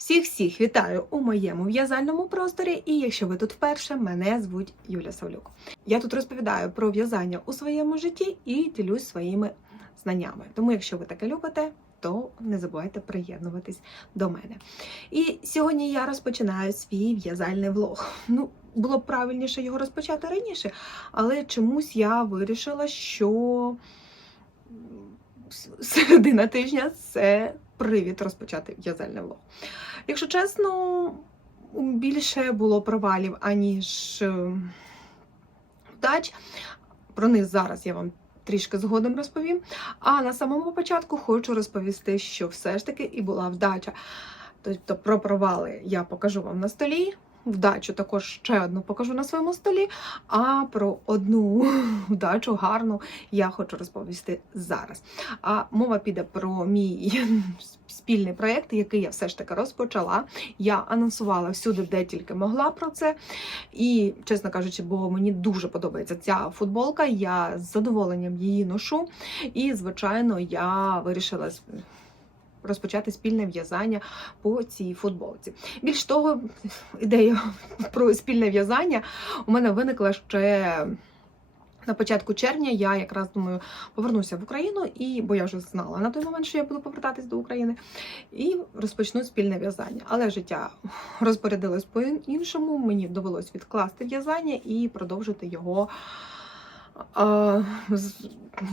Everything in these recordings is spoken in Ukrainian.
Всіх всіх вітаю у моєму в'язальному просторі. І якщо ви тут вперше, мене звуть Юля Савлюк. Я тут розповідаю про в'язання у своєму житті і ділюсь своїми знаннями. Тому, якщо ви таке любите, то не забувайте приєднуватись до мене. І сьогодні я розпочинаю свій в'язальний влог. Ну, було б правильніше його розпочати раніше, але чомусь я вирішила, що середина тижня це привід розпочати в'язальний влог. Якщо чесно, більше було провалів, аніж е, вдач. Про них зараз я вам трішки згодом розповім. А на самому початку хочу розповісти, що все ж таки і була вдача. Тобто про провали я покажу вам на столі. Вдачу також ще одну покажу на своєму столі. А про одну вдачу гарну я хочу розповісти зараз. А мова піде про мій спільний проєкт, який я все ж таки розпочала. Я анонсувала всюди, де тільки могла про це. І, чесно кажучи, бо мені дуже подобається ця футболка. Я з задоволенням її ношу. І, звичайно, я вирішила розпочати спільне в'язання по цій футболці. Більш того, ідея про спільне в'язання у мене виникла ще. На початку червня я якраз думаю повернуся в Україну, і бо я вже знала на той момент, що я буду повертатись до України, і розпочну спільне в'язання. Але життя розпорядилось по-іншому. Мені довелось відкласти в'язання і продовжити його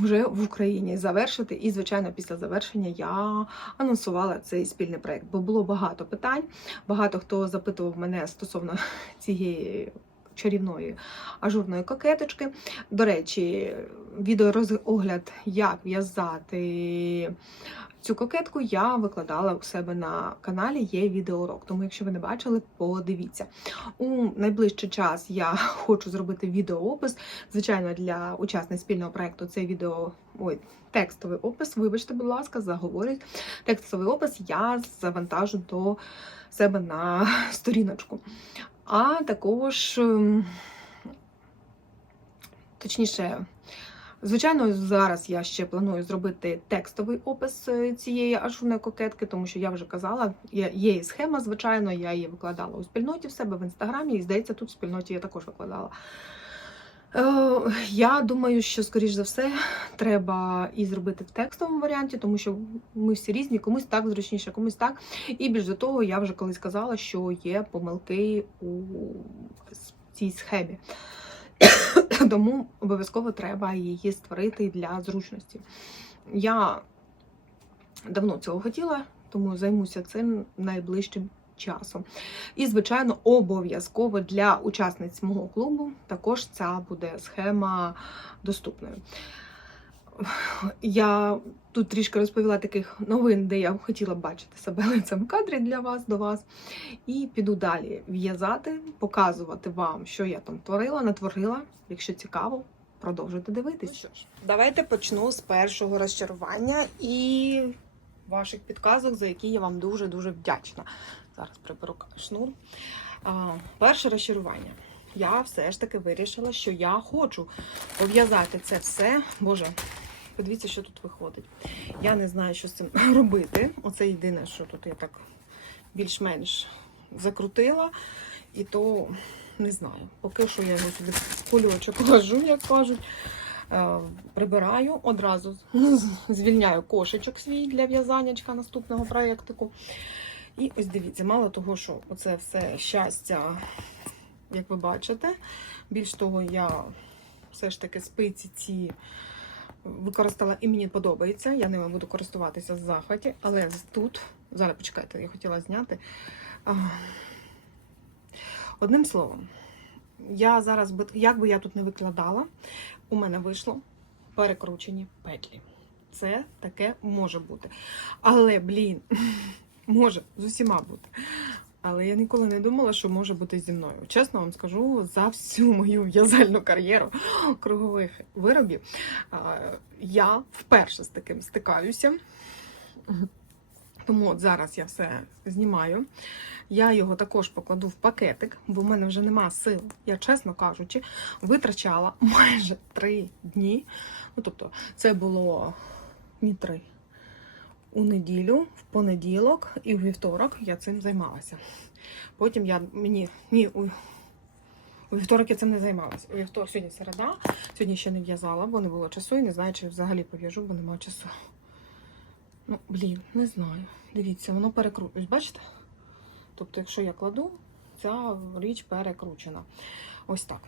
вже в Україні завершити. І, звичайно, після завершення я анонсувала цей спільний проект, бо було багато питань. Багато хто запитував мене стосовно цієї чарівної ажурної кокеточки. До речі, відеорозогляд, як в'язати цю кокетку, я викладала у себе на каналі. Є відеоурок. Тому, якщо ви не бачили, подивіться. У найближчий час я хочу зробити відеоопис. Звичайно, для учасниць спільного проекту це відео. Ой, текстовий опис, вибачте, будь ласка, заговорюсь. Текстовий опис я завантажу до себе на сторіночку. А також, ем, точніше, звичайно, зараз я ще планую зробити текстовий опис е, цієї ажурної кокетки, тому що я вже казала, є, і схема, звичайно, я її викладала у спільноті в себе в інстаграмі, і здається, тут в спільноті я також викладала. Е, Я думаю, що, скоріш за все, треба і зробити в текстовому варіанті, тому що ми всі різні, комусь так зручніше, комусь так. І більш до того, я вже колись казала, що є помилки у цій схемі. Тому обов'язково треба її створити для зручності. Я давно цього хотіла, тому займуся цим найближчим часом. І, звичайно, обов'язково для учасниць мого клубу також ця буде схема доступною. Я тут трішки розповіла таких новин, де я хотіла бачити себе лицем в кадрі для вас, до вас. І піду далі в'язати, показувати вам, що я там творила, натворила. Якщо цікаво, продовжуйте дивитись. що ж, давайте почну з першого розчарування і ваших підказок, за які я вам дуже-дуже вдячна. Зараз приберу шнур. А, перше розчарування. Я все ж таки вирішила, що я хочу пов'язати це все. Боже, подивіться, що тут виходить. Я не знаю, що з цим робити. Оце єдине, що тут я так більш-менш закрутила. І то не знаю. Поки що я його сюди кульочок ложу, як кажуть. Е, Прибираю одразу, звільняю кошечок свій для в'язаннячка наступного проєктику. І ось дивіться, мало того, що оце все щастя, як ви бачите. Більш того, я все ж таки спиці ці використала і мені подобається. Я ними буду користуватися в захваті, але тут, зараз почекайте, я хотіла зняти. Одним словом, я зараз, як би я тут не викладала, у мене вийшло перекручені петлі. Це таке може бути. Але, блін, може з усіма бути. Але я ніколи не думала, що може бути зі мною. Чесно вам скажу, за всю мою в'язальну кар'єру кругових виробів я вперше з таким стикаюся. Тому от зараз я все знімаю. Я його також покладу в пакетик, бо в мене вже нема сил. Я, чесно кажучи, витрачала майже три дні. Ну, тобто, це було ні три. У неділю, в понеділок і у вівторок я цим займалася. Потім я мені ні, у, у вівторок я цим не займалася. У вівторок сьогодні середа, сьогодні ще не в'язала, бо не було часу і не знаю, чи взагалі пов'яжу, бо немає часу. Ну, блін, не знаю. Дивіться, воно перекручується. Бачите? Тобто, якщо я кладу, ця річ перекручена. Ось так.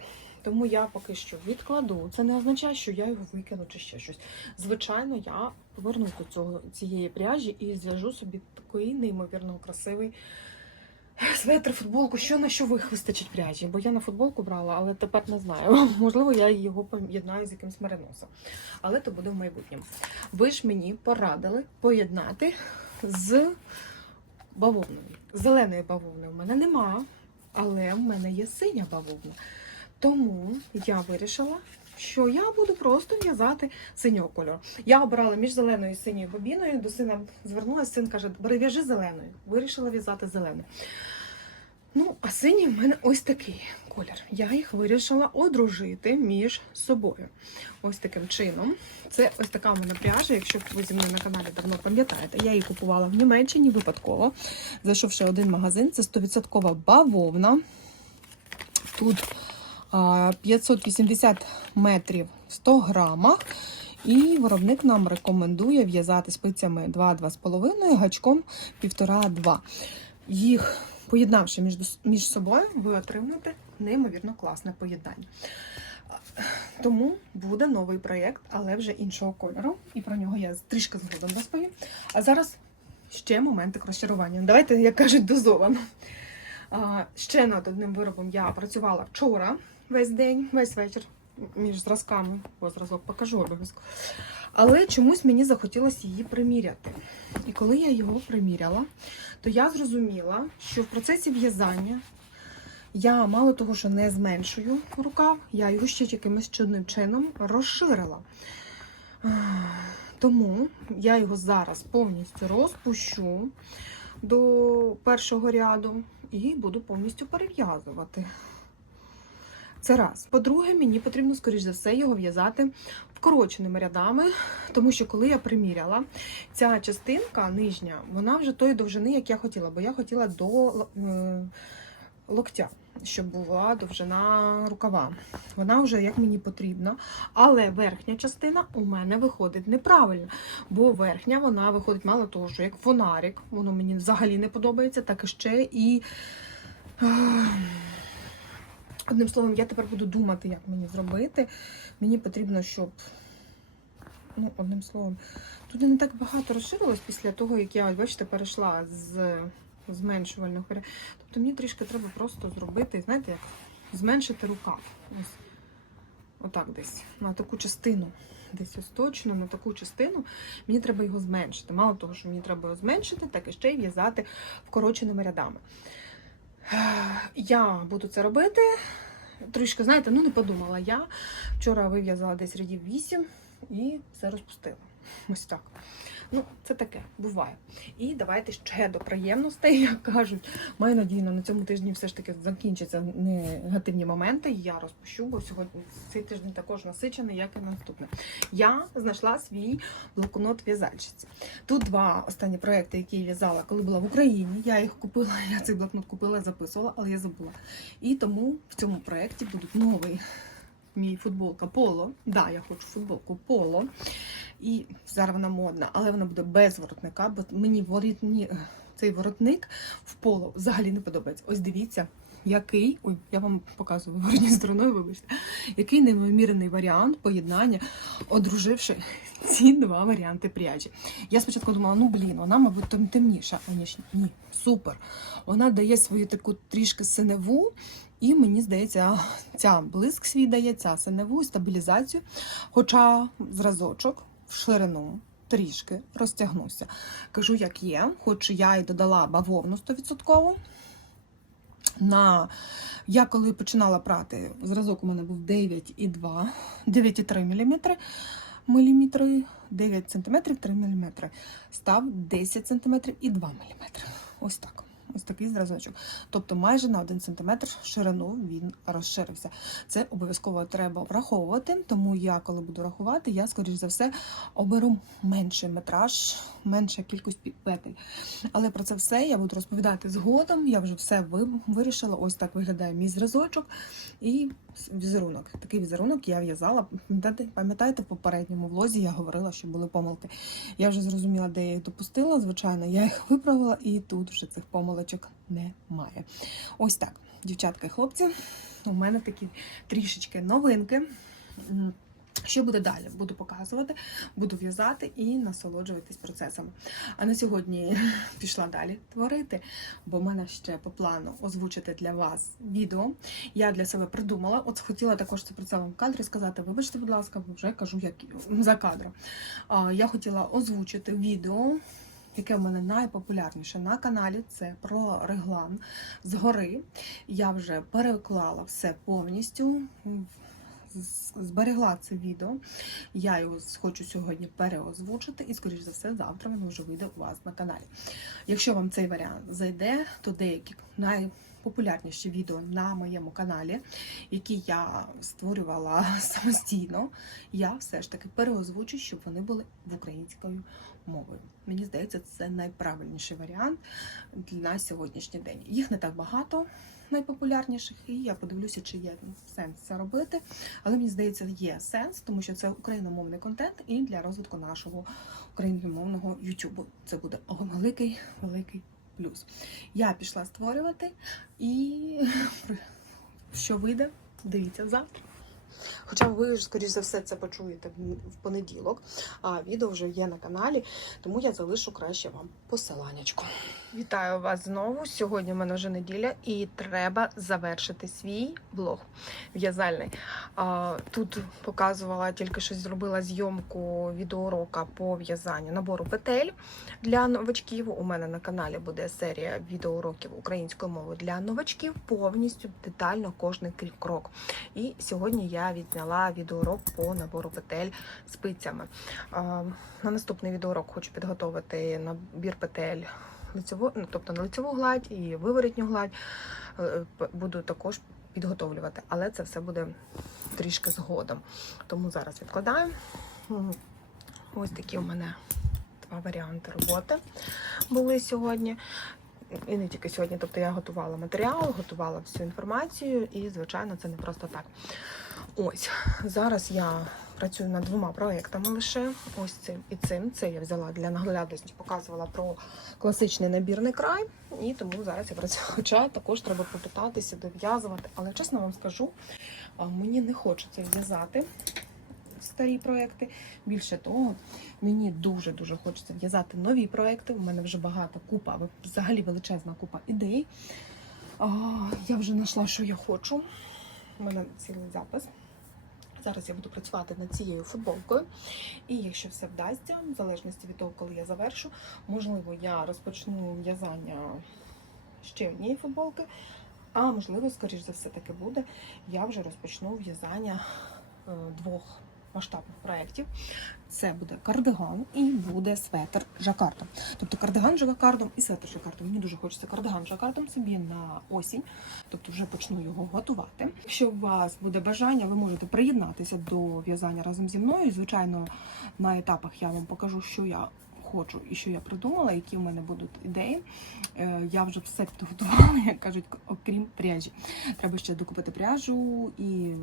Тому я поки що відкладу. Це не означає, що я його викину чи ще щось. Звичайно, я повернусь до цього цієї пряжі і зв'яжу собі такий неймовірно красивий светр, футболку. Що на що вистачить пряжі? Бо я на футболку брала, але тепер не знаю. Можливо, я його поєднаю з якимсь мериносом. Але то буде в майбутньому. Ви ж мені порадили поєднати з бавовною. Зеленої бавовни в мене нема, але в мене є синя бавовна. Тому я вирішила, що я буду просто в'язати синього кольору. Я обирала між зеленою і синьою бобіною. До сина звернулася, син каже, бери в'яжи зеленою. Вирішила в'язати зеленою. Ну, а синій в мене ось такий колір. Я їх вирішила одружити між собою. Ось таким чином. Це ось така в мене пряжа, якщо ви зі мною на каналі давно пам'ятаєте. Я її купувала в Німеччині випадково. Зайшовши один магазин, це 100% бавовна. Тут 580 метрів в 100 грамах. І виробник нам рекомендує в'язати спицями 2-2,5, гачком 1,5-2. Їх поєднавши між, між собою, ви отримаєте неймовірно класне поєднання. Тому буде новий проєкт, але вже іншого кольору. І про нього я трішки згодом розповім. А зараз ще моментик розчарування. Давайте, як кажуть, дозовано. Ще над одним виробом я працювала вчора весь день, весь вечір між зразками, бо зразок покажу обов'язково. Але чомусь мені захотілося її приміряти. І коли я його приміряла, то я зрозуміла, що в процесі в'язання я мало того, що не зменшую рукав, я його ще якимось чудним чином розширила. Тому я його зараз повністю розпущу до першого ряду і буду повністю перев'язувати. Це раз. По-друге, мені потрібно, скоріш за все, його в'язати вкороченими рядами, тому що коли я приміряла, ця частинка нижня, вона вже тої довжини, як я хотіла, бо я хотіла до е, локтя, щоб була довжина рукава. Вона вже як мені потрібно. Але верхня частина у мене виходить неправильно. Бо верхня вона виходить мало того, що як фонарик, воно мені взагалі не подобається, так і ще і. Одним словом, я тепер буду думати, як мені зробити. Мені потрібно, щоб, ну, одним словом, тут не так багато розширилось після того, як я, бачите, перейшла з зменшувального варіанту. Тобто мені трішки треба просто зробити, знаєте, як зменшити рукав. Ось отак десь. На таку частину. Десь ось точно на таку частину мені треба його зменшити. Мало того, що мені треба його зменшити, так і ще й в'язати вкороченими рядами. Я буду це робити. Трішки, знаєте, ну не подумала я. Вчора вив'язала десь рядів 8 і все розпустила. Ось так. Ну, це таке, буває. І давайте ще до приємностей, як кажуть. Маю надію, на цьому тижні все ж таки закінчаться негативні моменти. Я розпущу, бо сьогодні цей тиждень також насичений, як і наступний. Я знайшла свій блокнот в'язальщиці. Тут два останні проекти, які я в'язала, коли була в Україні. Я їх купила, я цей блокнот купила, записувала, але я забула. І тому в цьому проєкті будуть новий. Мій футболка поло. Да, я хочу футболку поло. І зараз вона модна, але вона буде без воротника, бо мені воротні, цей воротник в поло взагалі не подобається. Ось дивіться, який. Ой, я вам показую виворотній стороною, вибачте, який неймовірний варіант поєднання, одруживши ці два варіанти пряжі. Я спочатку думала, ну блін, вона, мабуть, темніша, аніж ні, супер. Вона дає свою таку трішки синеву. І мені здається, ця блиск свій дає, ця синеву стабілізацію. Хоча зразочок в ширину трішки розтягнувся. Кажу, як є, хоч я й додала бавовну 100%. На... Я коли починала прати, зразок у мене був 9,2, 9,3 мм, міліметри, 9 см, 3 мм. Став 10 см і 2 мм. Ось так. Ось такий зразочок. Тобто майже на 1 см ширину він розширився. Це обов'язково треба враховувати, тому я, коли буду рахувати, я, скоріш за все, оберу менший метраж, менша кількість петель. Але про це все я буду розповідати згодом. Я вже все вирішила. Ось так виглядає мій зразочок і візерунок. Такий візерунок я в'язала. Пам'ятаєте, в попередньому влозі я говорила, що були помилки. Я вже зрозуміла, де я їх допустила. Звичайно, я їх виправила, і тут вже цих помилочок немає. Ось так, дівчатка і хлопці, у мене такі трішечки новинки. Що буде далі? Буду показувати, буду в'язати і насолоджуватись процесами. А на сьогодні пішла далі творити, бо в мене ще по плану озвучити для вас відео. Я для себе придумала. От хотіла також це про це вам в кадрі сказати. Вибачте, будь ласка, бо вже кажу як за кадром. Я хотіла озвучити відео. Яке в мене найпопулярніше на каналі, це про реглан згори. Я вже переклала все повністю, зберегла це відео. Я його хочу сьогодні переозвучити, і, скоріш за все, завтра воно вже вийде у вас на каналі. Якщо вам цей варіант зайде, то деякі найпопулярніші відео на моєму каналі, які я створювала самостійно, я все ж таки переозвучу, щоб вони були в українською мовою. Мені здається, це найправильніший варіант на сьогоднішній день. Їх не так багато найпопулярніших, і я подивлюся, чи є сенс це робити. Але мені здається, є сенс, тому що це україномовний контент і для розвитку нашого україномовного Ютубу. Це буде великий, великий плюс. Я пішла створювати і що вийде, дивіться завтра. Хоча ви ж, скоріш за все, це почуєте в понеділок, а відео вже є на каналі, тому я залишу краще вам посиланнячко. Вітаю вас знову. Сьогодні в мене вже неділя, і треба завершити свій блог в'язальний. Тут показувала тільки що зробила зйомку відеоурока по в'язанню набору петель для новачків. У мене на каналі буде серія відеоуроків української мови для новачків, повністю детально кожний крок. І сьогодні я відзняла відеоурок по набору петель спицями. На наступний відеоурок хочу підготувати набір петель лицьову, ну, тобто на лицьову гладь і виворітню гладь. Е, Буду також підготовлювати, але це все буде трішки згодом. Тому зараз відкладаю. Ось такі у мене два варіанти роботи були сьогодні. І не тільки сьогодні, тобто я готувала матеріал, готувала всю інформацію, і, звичайно, це не просто так. Ось зараз я працюю над двома проектами лише ось цим і цим. Це я взяла для наглядності, показувала про класичний набірний край, і тому зараз я працюю. Хоча також треба попитатися, дов'язувати. Але чесно вам скажу, мені не хочеться в'язати старі проекти. Більше того, мені дуже дуже хочеться в'язати нові проекти. У мене вже багато купа, взагалі величезна купа ідей. Я вже знайшла, що я хочу. У мене цілий запис. Зараз я буду працювати над цією футболкою. І якщо все вдасться, в залежності від того, коли я завершу, можливо, я розпочну в'язання ще однієї футболки, а можливо, скоріш за все таки буде, я вже розпочну в'язання е, двох масштабних проєктів. Це буде кардиган і буде светр жакардом. Тобто кардиган жакардом і светр жакардом. Мені дуже хочеться кардиган жакардом собі на осінь, тобто вже почну його готувати. Якщо у вас буде бажання, ви можете приєднатися до в'язання разом зі мною. Звичайно, на етапах я вам покажу, що я хочу і що я придумала, які в мене будуть ідеї. Е, Я вже все підготувала, як кажуть, окрім пряжі. Треба ще докупити пряжу і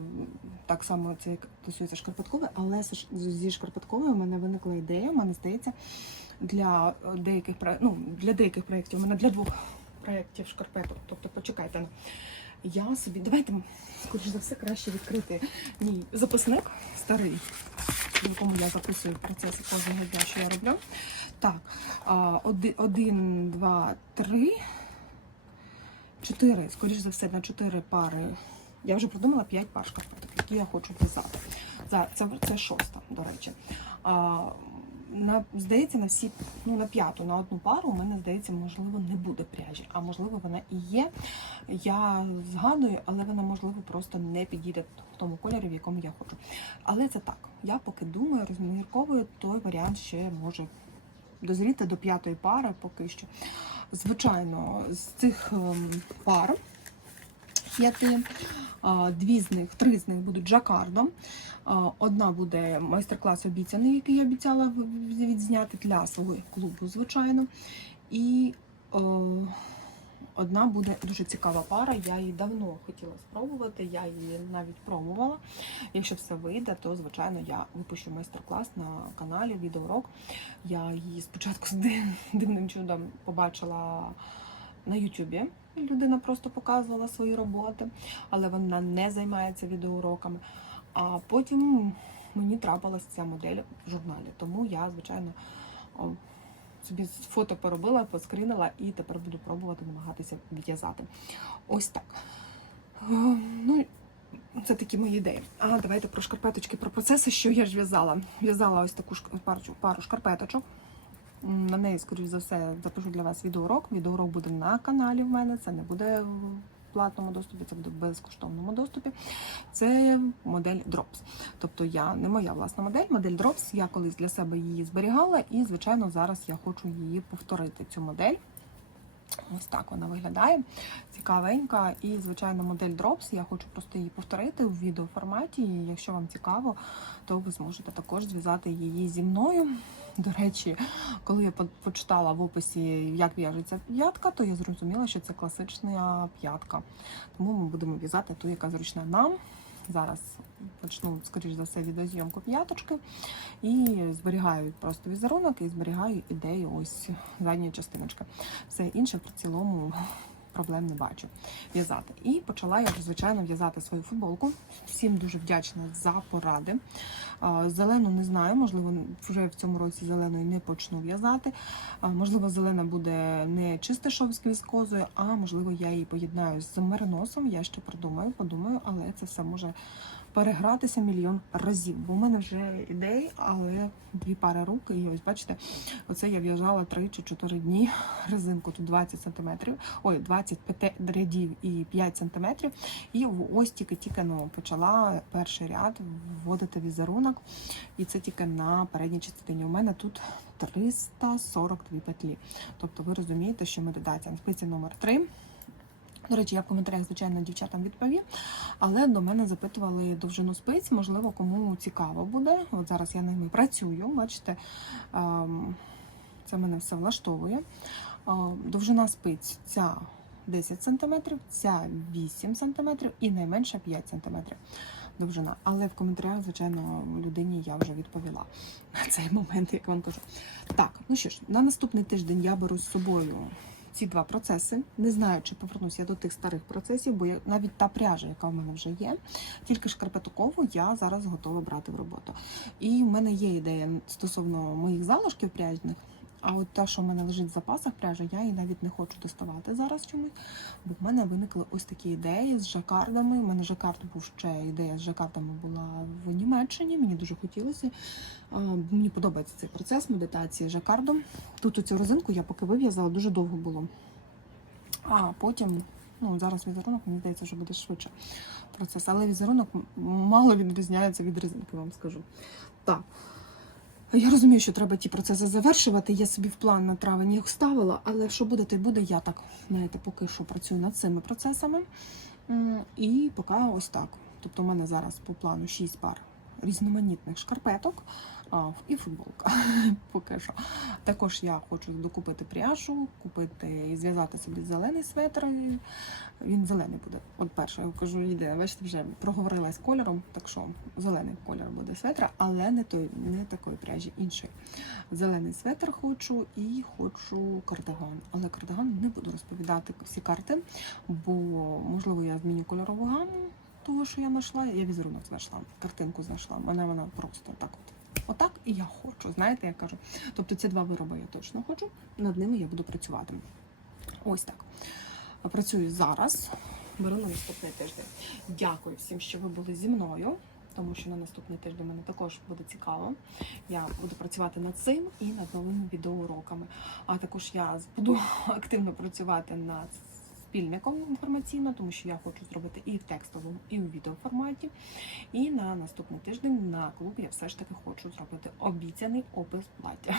так само це як стосується шкарпеткової, але зі шкарпетковою в мене виникла ідея, мене здається, для деяких ну, для деяких проєктів, у мене для двох проєктів шкарпеток. Тобто почекайте. Я собі, давайте, скоріш за все, краще відкрити мій записник старий, в якому я записую процеси кожного дня, що я роблю. Так, один, два, три, чотири, скоріш за все, на чотири пари. Я вже придумала п'ять пар шкарпеток, які я хочу в'язати. Це, це шоста, до речі. На, здається, на всі, ну на п'яту, на одну пару, у мене здається, можливо, не буде пряжі, а можливо, вона і є. Я згадую, але вона, можливо, просто не підійде в тому кольорі, в якому я хочу. Але це так. Я поки думаю, розмірковую, той варіант ще може дозріти до п'ятої пари поки що. Звичайно, з цих ем, пар п'яти, дві з них, три з них будуть жакардом. Одна буде майстер-клас обіцяний, який я обіцяла відзняти для свого клубу, звичайно. І о, одна буде дуже цікава пара. Я її давно хотіла спробувати, я її навіть пробувала. Якщо все вийде, то звичайно я випущу майстер-клас на каналі, відеоурок. Я її спочатку з дивним чудом побачила на Ютубі. Людина просто показувала свої роботи, але вона не займається відеоуроками. А потім мені трапилась ця модель в журналі. Тому я, звичайно, собі фото поробила, поскрінила і тепер буду пробувати намагатися в'язати. Ось так. Ну, це такі мої ідеї. А давайте про шкарпеточки, про процеси, що я ж в'язала. В'язала ось таку пару, пару шкарпеточок. На неї, скоріш за все, запишу для вас відеоурок. Відеоурок буде на каналі в мене, це не буде в платному доступі, це буде в безкоштовному доступі. Це модель Drops. Тобто я не моя власна модель, модель Drops. Я колись для себе її зберігала, і, звичайно, зараз я хочу її повторити, цю модель. Ось так вона виглядає. Цікавенька. І, звичайно, модель Drops. Я хочу просто її повторити у відеоформаті. І якщо вам цікаво, то ви зможете також зв'язати її зі мною. До речі, коли я почитала в описі, як в'яжеться п'ятка, то я зрозуміла, що це класична п'ятка. Тому ми будемо в'язати ту, яка зручна нам. Зараз почну, скоріш за все, відеозйомку п'яточки і зберігаю просто візерунок і зберігаю ідею ось задньої частиночки. Все інше при цілому проблем не бачу в'язати. І почала я, звичайно, в'язати свою футболку. Всім дуже вдячна за поради. Зелену не знаю, можливо, вже в цьому році зеленої не почну в'язати. Можливо, зелена буде не чисте шов з віскозою, а можливо, я її поєднаю з мериносом. Я ще придумаю, подумаю, але це все може перегратися мільйон разів. Бо в мене вже ідеї, але дві пари рук. І ось бачите, оце я в'язала 3 чи 4 дні резинку. Тут 20 см, ой, 20 рядів і 5 см. І ось тільки-тільки ну, почала перший ряд вводити візерунок. І це тільки на передній частині. У мене тут 342 петлі. Тобто ви розумієте, що медитація на спиці номер 3. До речі, я в коментарях, звичайно, дівчатам відповім, але до мене запитували довжину спиць, можливо, кому цікаво буде. От зараз я ними працюю, бачите, ем, це мене все влаштовує. Е, Довжина спиць ця 10 см, ця 8 см і найменша 5 см довжина. Але в коментарях, звичайно, людині я вже відповіла на цей момент, як вам кажу. Так, ну що ж, на наступний тиждень я беру з собою ці два процеси. Не знаю, чи повернуся до тих старих процесів, бо я, навіть та пряжа, яка в мене вже є, тільки шкарпетокову я зараз готова брати в роботу. І в мене є ідея стосовно моїх залишків пряжних. А от та, що в мене лежить в запасах пряжа, я її навіть не хочу доставати зараз чомусь. Бо в мене виникли ось такі ідеї з жакардами. У мене жакард був ще ідея з жакардами була в Німеччині. Мені дуже хотілося. А, Мені подобається цей процес медитації з жакардом. Тут оцю розинку я поки вив'язала, дуже довго було. А потім, ну зараз візерунок, мені здається, що буде швидше процес. Але візерунок мало відрізняється від резинки, вам скажу. Так. Я розумію, що треба ті процеси завершувати. Я собі в план на травень їх ставила, але що буде, то й буде. Я так, знаєте, поки що працюю над цими процесами. І поки ось так. Тобто, у мене зараз по плану 6 пар різноманітних шкарпеток і футболка. Поки що. Також я хочу докупити пряжу, купити і зв'язати собі зелений светр. Він зелений буде. От перше, я кажу, йде. Бачите, вже проговорилась кольором, так що зелений кольор буде светра, але не той, не такої пряжі, інший. Зелений светр хочу і хочу кардиган. Але кардиган не буду розповідати всі карти, бо можливо я зміню кольорову гаму того, що я знайшла. Я візерунок знайшла, картинку знайшла. Мене вона просто так от. Отак і я хочу, знаєте, я кажу. Тобто ці два вироби я точно хочу, над ними я буду працювати. Ось так. Працюю зараз, беру на наступний тиждень. Дякую всім, що ви були зі мною, тому що на наступний тиждень мене також буде цікаво. Я буду працювати над цим і над новими відеоуроками. А також я буду активно працювати над спільником інформаційно, тому що я хочу зробити і в текстовому, і в відеоформаті. І на наступний тиждень на клуб я все ж таки хочу зробити обіцяний опис плаття.